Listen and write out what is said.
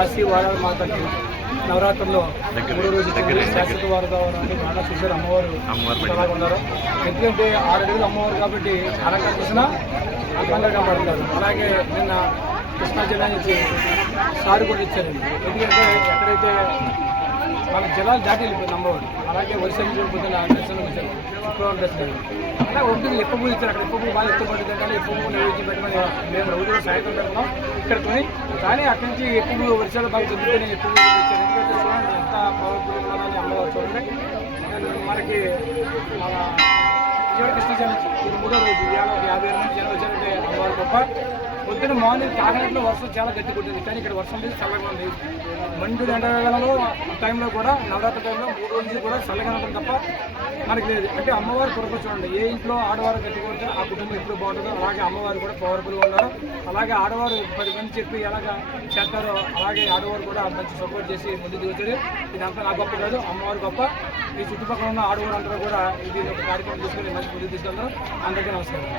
కాశీ వారాల మాతకి నవరాత్రుల్లో 3 రోజులు శాశ్వత వారదావరాన్ని బాగా చూశారు అమ్మవారు అలాగే ఉన్నారు. ఎందుకంటే 6 అడుగులు అమ్మవారు కాబట్టి అలంకారం చూసినా అందంగా కనబడతారు. అలాగే నిన్న కృష్ణా జిల్లా నుంచి సారు కూడా ఇచ్చారండి. ఎందుకంటే ఎక్కడైతే మన జలాలు దాటి వెళ్ళిపోయింది అమ్మవారు, అలాగే వర్షం వెళ్ళిపోతున్న దర్శనం వచ్చారు, శుక్రవారం దర్శనం. అలా ఒకటి ఎక్కువ పూలు ఇచ్చారు. అక్కడ ఎక్కువ పూలు బాగా ఎక్కువ పడి తింటారు, ఎక్కువ పూలు నైవేద్యం పెట్టమని మేము రోజు సాయంత్రం పెడతాం ఇక్కడతోని. కానీ అక్కడి నుంచి ఎక్కువ వర్షాలు బాగా జరుగుతూనే ఎక్కువ ఇచ్చారు. ఎందుకంటే చూడండి ఎంత పవర్ఫుల్ ఉండాలని అమ్మవారు చూడండి. మనకి మన విజయవాడ కృష్ణ జిల్లా ఇది 3వ రోజు, ఇవాళ 50,000 మంది జనం వచ్చారంటే అమ్మవారు గొప్ప. పొద్దున్న మార్నింగ్ కాకినాడలో వర్షం చాలా గట్టి కొట్టింది, కానీ ఇక్కడ వర్షం లేదు, చల్లగా ఉంది. మండు ఎండాకాలంలో టైంలో కూడా నవరాత్రి టైంలో 3 రోజులు కూడా చల్లగా ఉంటుంది తప్ప మనకి లేదు. అంటే అమ్మవారు కొరకు చూడండి, ఏ ఇంట్లో ఆడవారు గట్టి కొడితే ఆ కుటుంబం ఎప్పుడు బాగుంటుందో అలాగే అమ్మవారు కూడా పవర్ఫుల్గా ఉన్నారు. అలాగే ఆడవారు 10 మంది చెప్పి ఎలాగ చేస్తారో అలాగే ఆడవారు కూడా మంచి సపోర్ట్ చేసి ముందు దిగుతారు. ఇదంతా నా గొప్ప కాదు, అమ్మవారు గొప్ప. ఈ చుట్టుపక్కల ఉన్న ఆడవారు అందరూ కూడా ఇది ఒక కార్యక్రమం తీసుకొని మంచి ముందుకు తీసుకెళ్తారు. అందరికీ నమస్కారం.